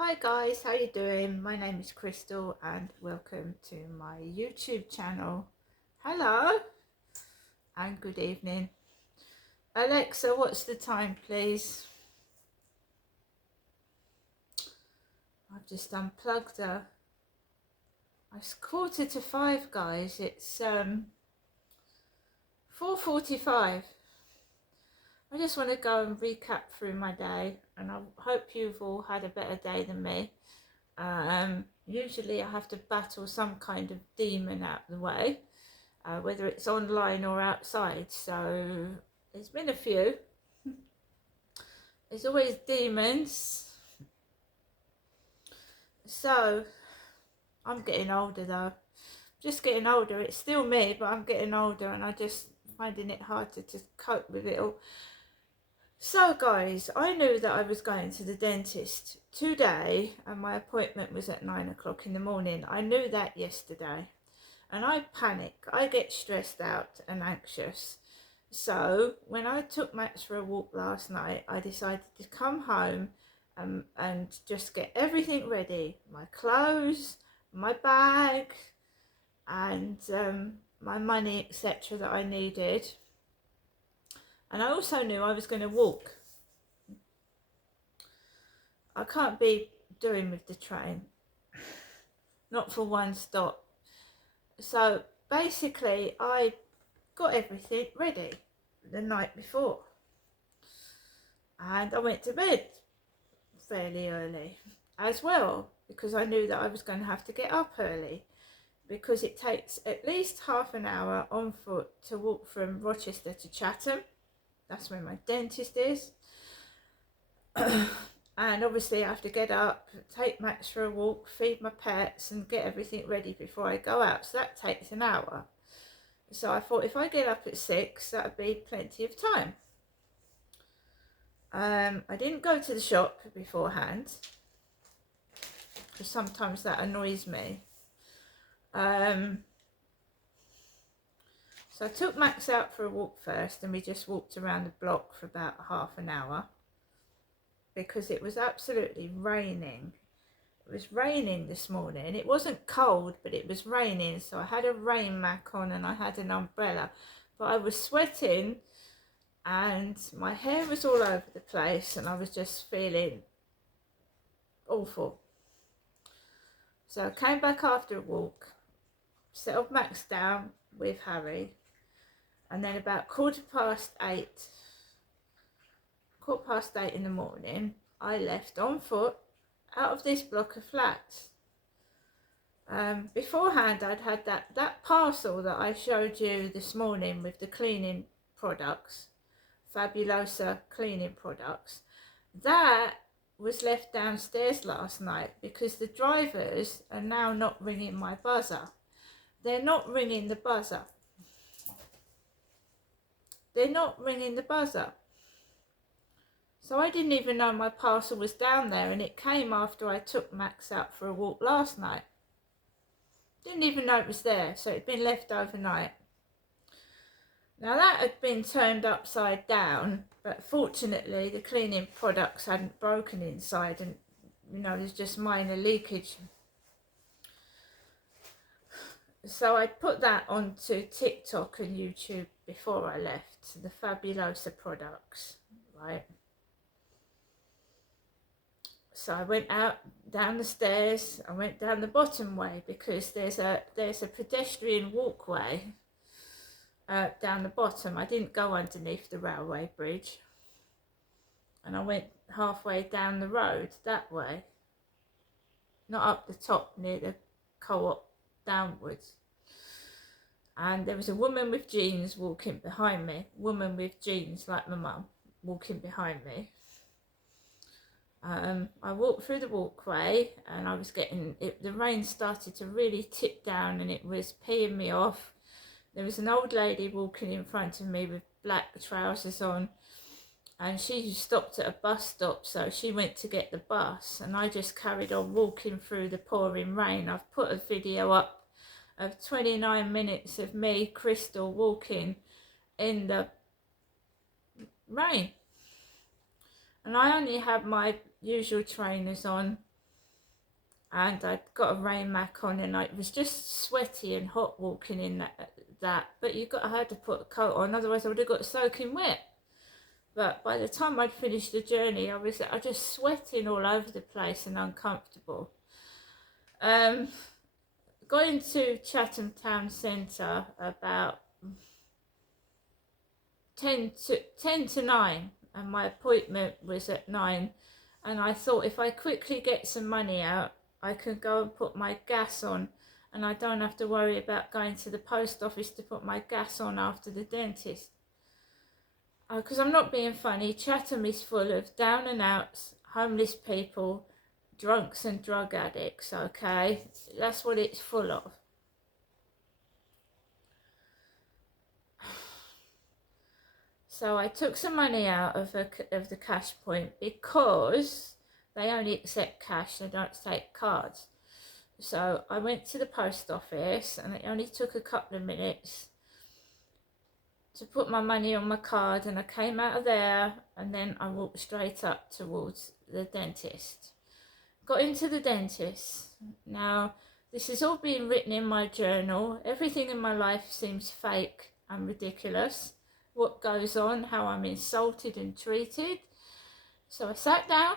Hi guys, how you doing? My name is Crystal and welcome to my YouTube channel. Hello and good evening. Alexa, what's the time please? I've just unplugged her. It's 4:45 guys, it's 4:45. I just want to go and recap through my day and I hope you've all had a better day than me. Usually I have to battle some kind of demon out of the way, whether it's online or outside, so there's been a few. There's always demons. So I'm getting older though, just getting older. It's still me, but I'm getting older and I just finding it harder to cope with it all. So guys, I knew that I was going to the dentist today and my appointment was at 9 o'clock in the morning. I knew that yesterday and I panic. I get stressed out and anxious. So when I took Max for a walk last night, I decided to come home and just get everything ready. My clothes, my bag and my money, etc. that I needed. And I also knew I was going to walk. I can't be doing with the train, not for one stop. So basically I got everything ready the night before and I went to bed fairly early as well because I knew that I was going to have to get up early because it takes at least half an hour on foot to walk from Rochester to Chatham. That's where my dentist is. And obviously I have to get up, take Max for a walk, feed my pets and get everything ready before I go out. So that takes an hour. So I thought if I get up at 6, that would be plenty of time. I didn't go to the shop beforehand because sometimes that annoys me. So I took Max out for a walk first and we just walked around the block for about half an hour because it was absolutely raining. It was raining this morning. It wasn't cold, but it was raining. So I had a rain mac on and I had an umbrella, but I was sweating and my hair was all over the place and I was just feeling awful. So I came back after a walk, settled Max down with Harry, and then about quarter past eight in the morning, I left on foot out of this block of flats. Beforehand I'd had that parcel that I showed you this morning with the cleaning products, Fabulosa cleaning products. That was left downstairs last night because the drivers are now not ringing my buzzer. They're not ringing the buzzer. They're not ringing the buzzer. So I didn't even know my parcel was down there and it came after I took Max out for a walk last night. Didn't even know it was there, so it'd been left overnight. Now that had been turned upside down, but fortunately the cleaning products hadn't broken inside and there's just minor leakage. So I put that onto TikTok and YouTube before I left, the Fabulosa products, right? So I went out down the stairs, I went down the bottom way because there's a pedestrian walkway down the bottom. I didn't go underneath the railway bridge and I went halfway down the road that way, not up the top near the co-op, downwards. And there was a woman with jeans walking behind me, woman with jeans like my mum walking behind me. I walked through the walkway and I was getting it, the rain started to really tip down and it was peeing me off. There was an old lady walking in front of me with black trousers on and she stopped at a bus stop, so she went to get the bus and I just carried on walking through the pouring rain. I've put a video up of 29 minutes of me, Crystal, walking in the rain. And I only had my usual trainers on and I'd got a rain mac on, and it was just sweaty and hot walking in that. But I had to put a coat on, otherwise I would have got soaking wet. But by the time I'd finished the journey, I was just sweating all over the place and uncomfortable. Got into Chatham Town Centre about 10 to 9, and my appointment was at 9. And I thought, if I quickly get some money out, I can go and put my gas on, and I don't have to worry about going to the post office to put my gas on after the dentist. Because I'm not being funny, Chatham is full of down and outs, homeless people, drunks and drug addicts, okay? That's what it's full of. So I took some money out of the cash point, because they only accept cash, they don't take cards. So I went to the post office, and it only took a couple of minutes to put my money on my card, and I came out of there, and then I walked straight up towards the dentist. Got into the dentist. Now, this is all being written in my journal. Everything in my life seems fake and ridiculous. What goes on, how I'm insulted and treated. So I sat down.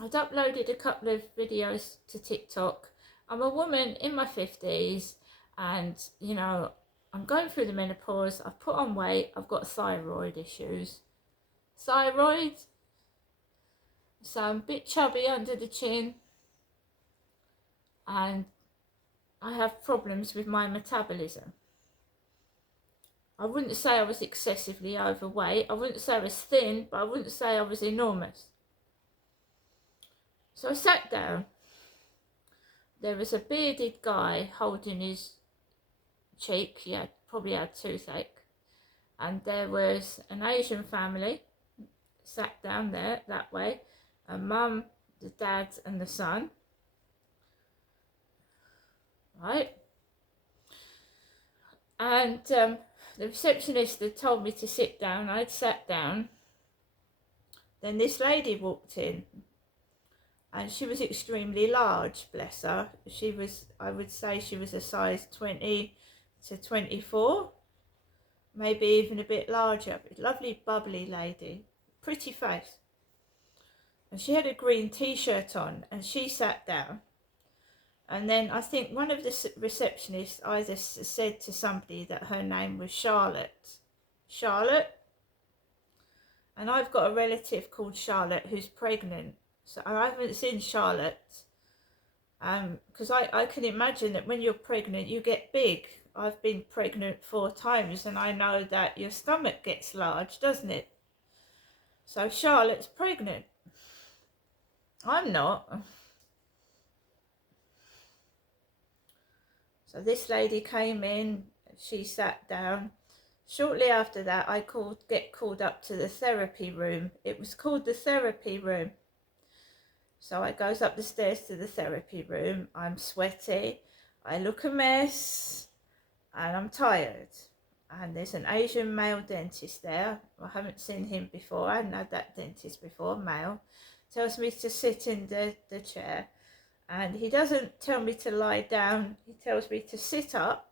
I'd uploaded a couple of videos to TikTok. I'm a woman in my 50s, and you know, I'm going through the menopause. I've put on weight. I've got thyroid issues. Thyroid. So I'm a bit chubby under the chin, and I have problems with my metabolism. I wouldn't say I was excessively overweight. I wouldn't say I was thin, but I wouldn't say I was enormous. So I sat down. There was a bearded guy holding his cheek. He probably had toothache. And there was an Asian family sat down there that way. A mum, the dad and the son. Right? And the receptionist had told me to sit down. I'd sat down. Then this lady walked in, and she was extremely large, bless her. She was, I would say she was a size 20 to 24, maybe even a bit larger. Lovely bubbly lady, pretty face. And she had a green t-shirt on, and she sat down. And then I think one of the receptionists either said to somebody that her name was Charlotte. Charlotte. And I've got a relative called Charlotte who's pregnant. So I haven't seen Charlotte. Because I can imagine that when you're pregnant, you get big. I've been pregnant 4 times, and I know that your stomach gets large, doesn't it? So Charlotte's pregnant. I'm not. So this lady came in, she sat down. Shortly after that, I get called up to the therapy room. It was called the therapy room. So I goes up the stairs to the therapy room. I'm sweaty, I look a mess, and I'm tired. And there's an Asian male dentist there. I haven't seen him before. I hadn't had that dentist before, male. Tells me to sit in the chair. And he doesn't tell me to lie down. He tells me to sit up.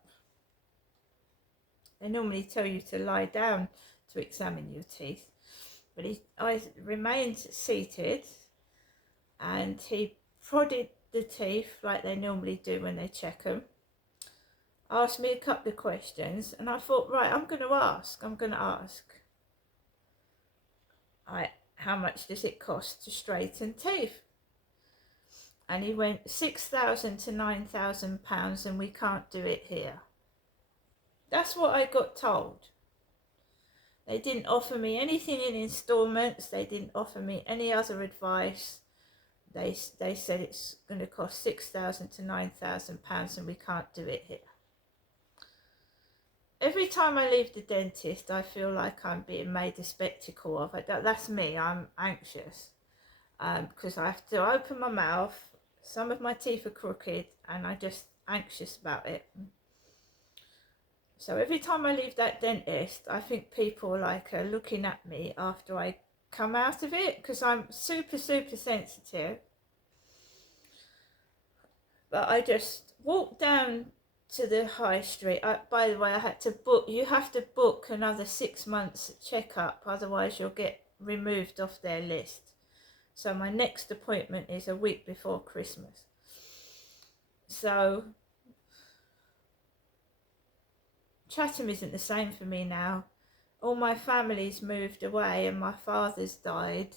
They normally tell you to lie down to examine your teeth. But I remained seated, and he prodded the teeth like they normally do when they check them. Asked me a couple of questions, and I thought, right, I'm going to ask. Right, how much does it cost to straighten teeth? And he went, £6,000 to £9,000, and we can't do it here. That's what I got told. They didn't offer me anything in instalments. They didn't offer me any other advice. They said it's going to cost £6,000 to £9,000, and we can't do it here. Every time I leave the dentist, I feel like I'm being made a spectacle of. That's me. I'm anxious because I have to open my mouth. Some of my teeth are crooked, and I'm just anxious about it. So every time I leave that dentist, I think people are looking at me after I come out of it, because I'm super, super sensitive. But I just walked down to the high street. By the way, I had to book, you have to book another 6 months checkup, otherwise you'll get removed off their list. So my next appointment is a week before Christmas. So Chatham isn't the same for me now. All my family's moved away and my father's died.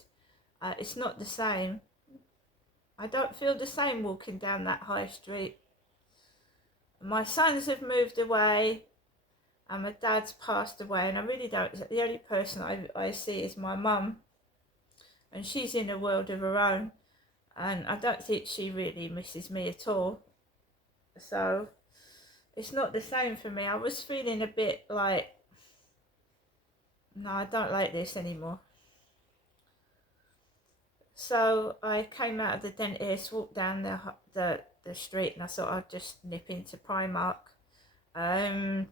It's not the same. I don't feel the same walking down that high street. My sons have moved away and my dad's passed away, and I really don't, the only person I see is my mum, and she's in a world of her own, and I don't think she really misses me at all. So it's not the same for me. I was feeling a bit like, no, I don't like this anymore. So I came out of the dentist, walked down the street, and I thought I'd just nip into Primark,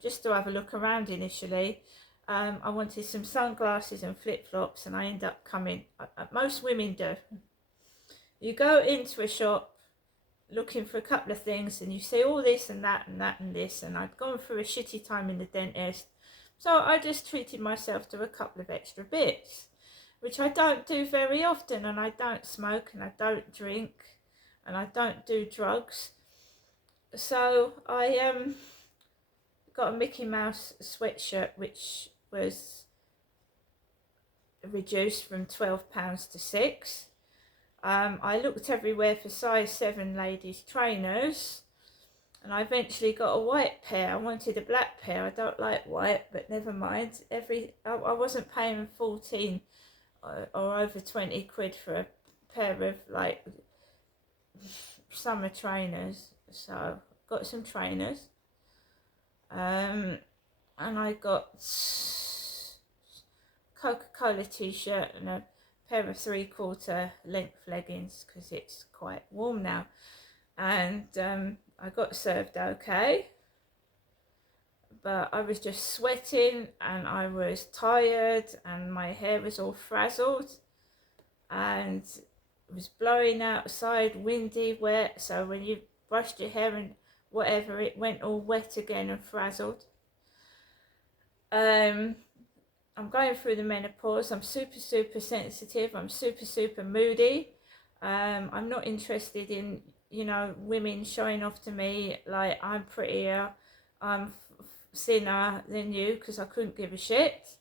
just to have a look around initially. I wanted some sunglasses and flip-flops, and I ended up coming, most women do. You go into a shop looking for a couple of things and you see all this and that and that and this, and I'd gone through a shitty time in the dentist, so I just treated myself to a couple of extra bits, which I don't do very often, and I don't smoke and I don't drink and I don't do drugs. So I got a Mickey Mouse sweatshirt which was reduced from £12 to £6. I looked everywhere for size 7 ladies trainers, and I eventually got a white pair. I wanted a black pair. I don't like white, but never mind. I wasn't paying 14 or over 20 quid for a pair of like summer trainers. So got some trainers, and I got Coca-Cola t-shirt and a pair of 3/4 length leggings because it's quite warm now, and I got served okay, but I was just sweating and I was tired and my hair was all frazzled and it was blowing outside, windy, wet, so when you brushed your hair and whatever, it went all wet again and frazzled. I'm going through the menopause. I'm super sensitive. I'm super moody. I'm not interested in, women showing off to me like I'm prettier, I'm thinner than you, because I couldn't give a shit.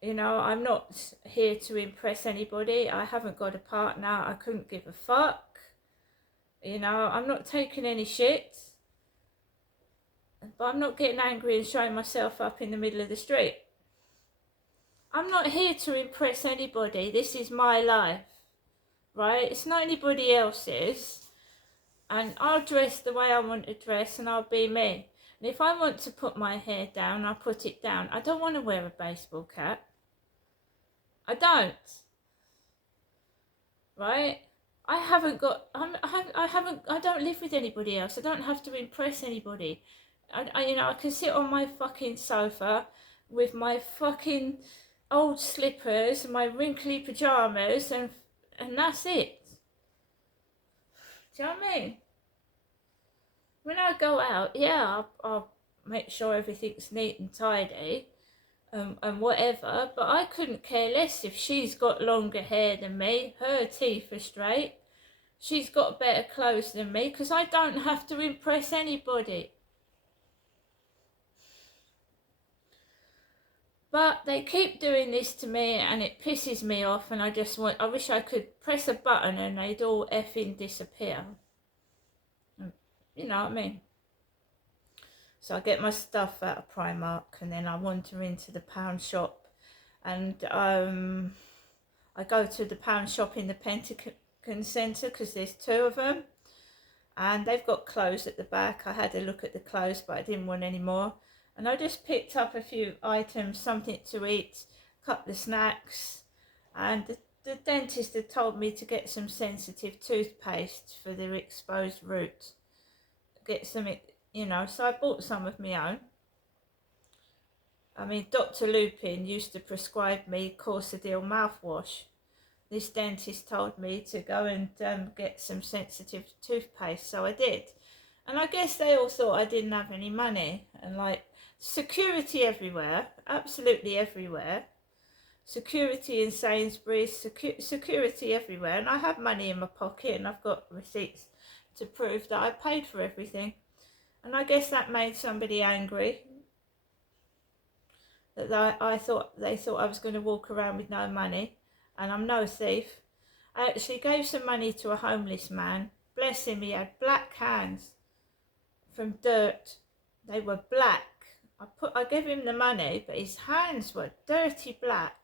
I'm not here to impress anybody. I haven't got a partner. I couldn't give a fuck. I'm not taking any shit. But I'm not getting angry and showing myself up in the middle of the street. I'm not here to impress anybody. This is my life, right? It's not anybody else's. And I'll dress the way I want to dress and I'll be me. And if I want to put my hair down, I'll put it down. I don't want to wear a baseball cap. I don't. Right? I don't live with anybody else. I don't have to impress anybody. I can sit on my fucking sofa with my fucking old slippers and my wrinkly pajamas, and that's it. Do you know what I mean? When I go out, yeah, I'll make sure everything's neat and tidy, and whatever, but I couldn't care less if she's got longer hair than me, her teeth are straight, she's got better clothes than me, because I don't have to impress anybody. But they keep doing this to me and it pisses me off, and I wish I could press a button and they'd all effing disappear. You know what I mean? So I get my stuff out of Primark and then I wander into the pound shop, and I go to the pound shop in the Pentagon Centre because there's 2 of them, and they've got clothes at the back. I had a look at the clothes but I didn't want any more. And I just picked up a few items, something to eat, a couple of snacks, and the dentist had told me to get some sensitive toothpaste for the exposed root. Get some, so I bought some of my own. I mean, Dr. Lupin used to prescribe me Corsadil mouthwash, this dentist told me to go and get some sensitive toothpaste, so I did. And I guess they all thought I didn't have any money, and like security everywhere, absolutely everywhere. Security in Sainsbury's, security everywhere, and I have money in my pocket and I've got receipts to prove that I paid for everything. And I guess that made somebody angry, that they thought I was going to walk around with no money, and I'm no thief. I actually gave some money to a homeless man. Bless him, he had black hands from dirt. They were black. I gave him the money, but his hands were dirty black.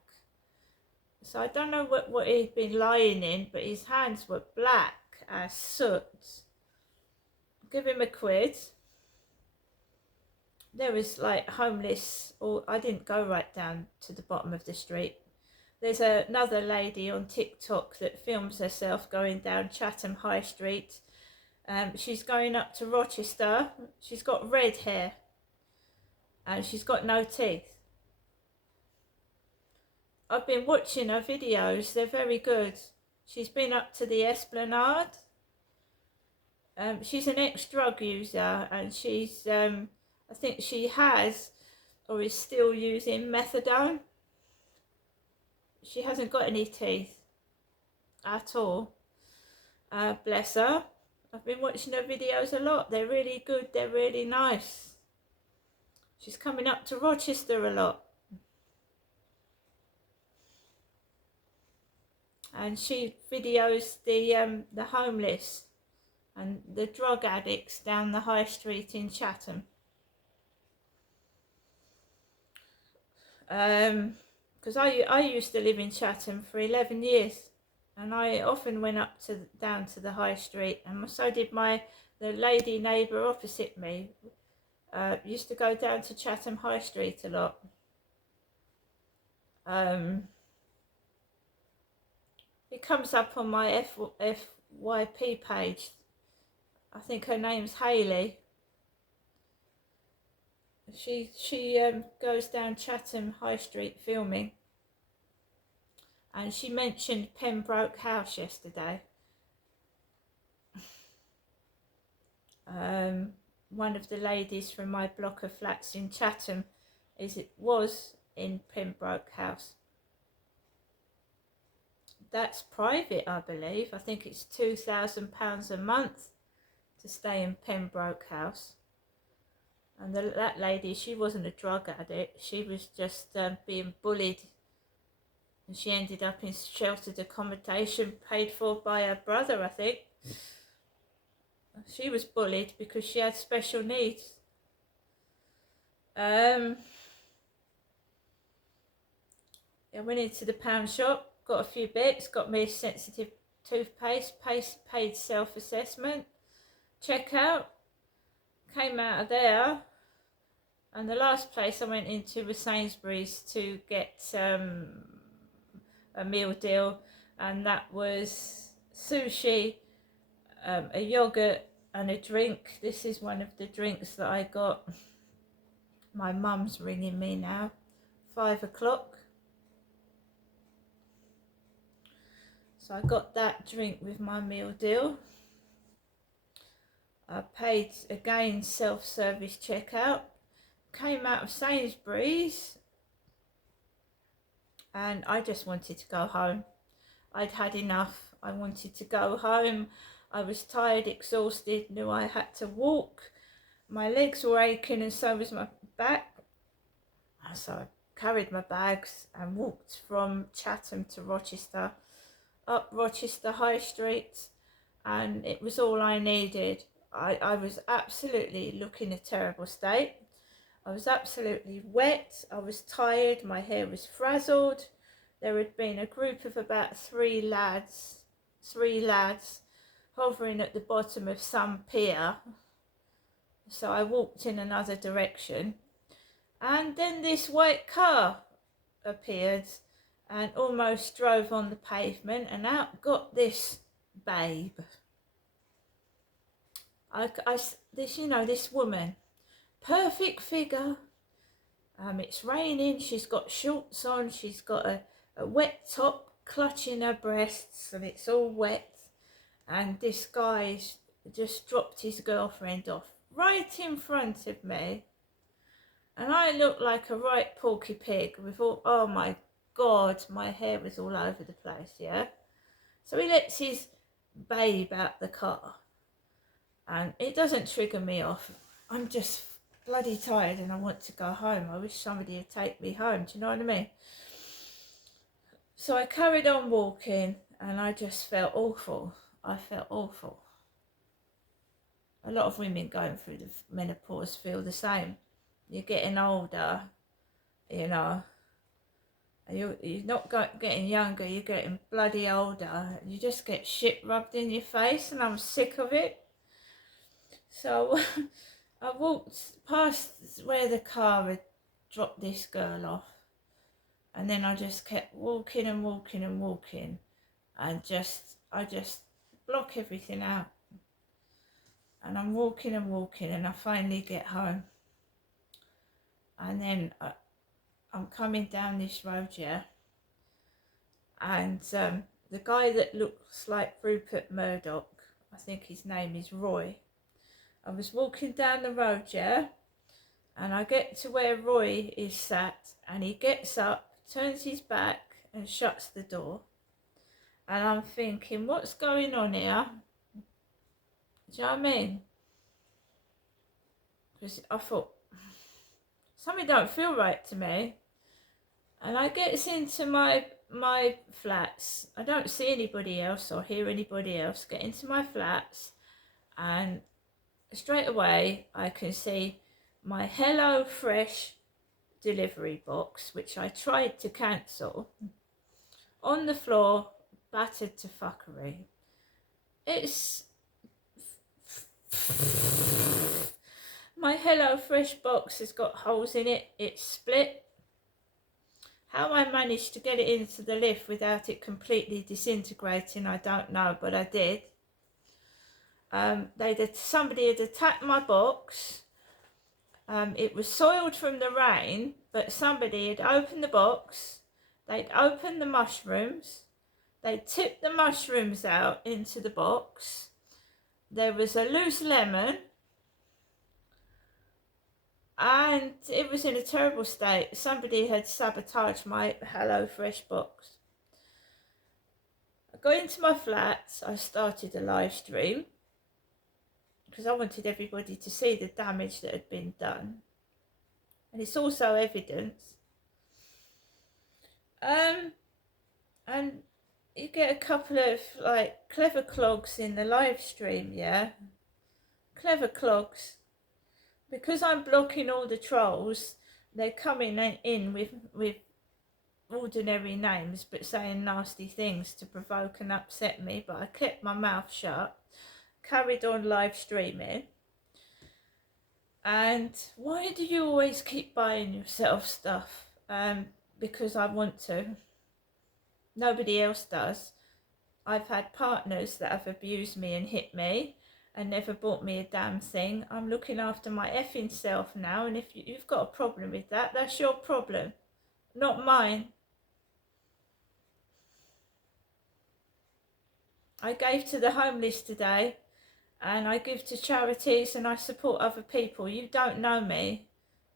So I don't know what he'd been lying in, but his hands were black as soot. Give him £1. There was like homeless, or I didn't go right down to the bottom of the street. There's another lady on TikTok that films herself going down Chatham High Street. She's going up to Rochester. She's got red hair and she's got no teeth. I've been watching her videos, they're very good. She's been up to the Esplanade. She's an ex-drug user, and she's, I think she has or is still using methadone. She hasn't got any teeth at all. Bless her. I've been watching her videos a lot. They're really good, they're really nice. She's coming up to Rochester a lot. And she videos the homeless and the drug addicts down the high street in Chatham. Because I used to live in Chatham for 11 years, and I often went up down to the high street, and so did the lady neighbour opposite me. Used to go down to Chatham High Street a lot. It comes up on my FYP page. I think her name's Hayley. She goes down Chatham High Street filming, and she mentioned Pembroke House yesterday. One of the ladies from my block of flats in Chatham was in Pembroke House. That's private, I believe. I think it's £2,000 a month to stay in Pembroke House. And that lady, she wasn't a drug addict. She was just being bullied. And she ended up in sheltered accommodation paid for by her brother, I think. She was bullied because she had special needs. I went into the pound shop, got a few bits, got me a sensitive toothpaste, paid self-assessment, checkout, came out of there, and the last place I went into was Sainsbury's to get a meal deal, and that was sushi, a yogurt and a drink. This is one of the drinks that I got. My mum's ringing me now, 5 o'clock. So I got that drink with my meal deal. I paid again self-service checkout. Came out of Sainsbury's and I just wanted to go home. I'd had enough. I wanted to go home. I was tired, exhausted, knew I had to walk. My legs were aching and so was my back. So I carried my bags and walked from Chatham to Rochester, up Rochester High Street, and it was all I needed. I was absolutely looking a terrible state. I was absolutely wet, I was tired, my hair was frazzled. There had been a group of about three lads hovering at the bottom of some pier. So I walked in another direction, and then this white car appeared and almost drove on the pavement, and out got this babe. This woman, perfect figure. It's raining, she's got shorts on, she's got a wet top clutching her breasts and it's all wet, and this guy's just dropped his girlfriend off right in front of me, and I looked like a right porky pig with all, oh my God, my hair was all over the place, yeah. So he lets his babe out the car, and it doesn't trigger me off. I'm just bloody tired and I want to go home. I wish somebody would take me home, do you know what I mean? So I carried on walking and I just felt awful. I felt awful. A lot of women going through the menopause feel the same. You're getting older, you know. You're not getting younger, you're getting bloody older. You just get shit rubbed in your face and I'm sick of it. So I walked past where the car had dropped this girl off, and then I just kept walking and walking and walking, and I just block everything out, and I'm walking and walking, and I finally get home, and then I'm coming down this road, yeah, and the guy that looks like Rupert Murdoch, I think his name is Roy. I was walking down the road, yeah, and I get to where Roy is sat, and he gets up, turns his back and shuts the door. And I'm thinking, what's going on here? Do you know what I mean? Because I thought, something don't feel right to me. And I gets into my flats. I don't see anybody else or hear anybody else. Get into my flats, and straight away I can see my Hello Fresh delivery box, which I tried to cancel, on the floor, battered to fuckery. It's my Hello Fresh box has got holes in it. It's split. How I managed to get it into the lift without it completely disintegrating, I don't know, but I did. Somebody had attacked my box. It was soiled from the rain, but somebody had opened the box. They'd opened the mushrooms. They tipped the mushrooms out into the box. There was a loose lemon, and it was in a terrible state. Somebody had sabotaged my Hello Fresh box. I got into my flat. I started a live stream because I wanted everybody to see the damage that had been done, and it's also evidence. And you get a couple of like clever clogs in the live stream, yeah? Clever clogs. Because I'm blocking all the trolls, they're coming in with ordinary names but saying nasty things to provoke and upset me, but I kept my mouth shut, carried on live streaming. And why do you always keep buying yourself stuff? Because I want to. Nobody else does. I've had partners that have abused me and hit me and never bought me a damn thing. I'm looking after my effing self now, and if you've got a problem with that, that's your problem, not mine. I gave to the homeless today, and I give to charities, and I support other people. You don't know me.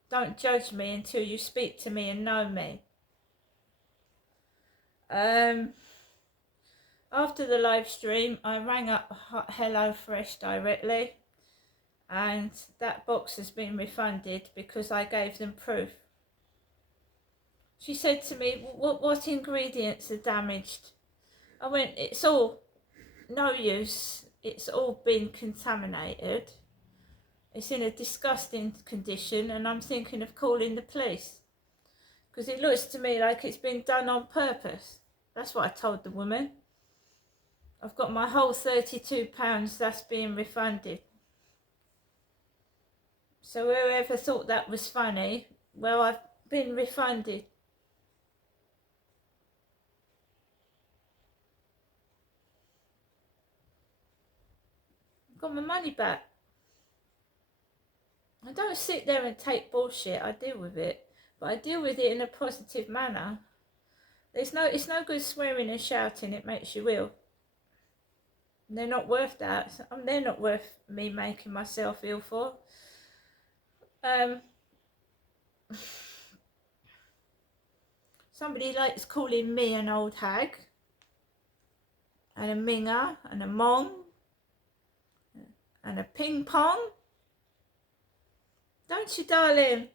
Don't judge me until you speak to me and know me. After the live stream, I rang up Hello Fresh directly, and that box has been refunded because I gave them proof. She said to me, what ingredients are damaged? I went, it's all no use. It's all been contaminated. It's in a disgusting condition, and I'm thinking of calling the police because it looks to me like it's been done on purpose. That's what I told the woman. I've got my whole £32 that's being refunded. So whoever thought that was funny, well, I've been refunded. I've got my money back. I don't sit there and take bullshit. I deal with it, but I deal with it in a positive manner. It's no good swearing and shouting, it makes you ill. And they're not worth that. They're not worth me making myself ill for. Somebody likes calling me an old hag, and a minger, and a mong, and a ping pong. Don't you, darling?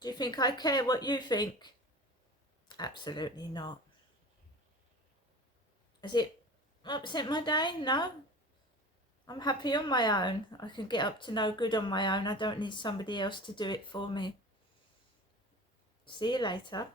Do you think I care what you think? Absolutely not. Has it upset my day? No. I'm happy on my own. I can get up to no good on my own. I don't need somebody else to do it for me. See you later.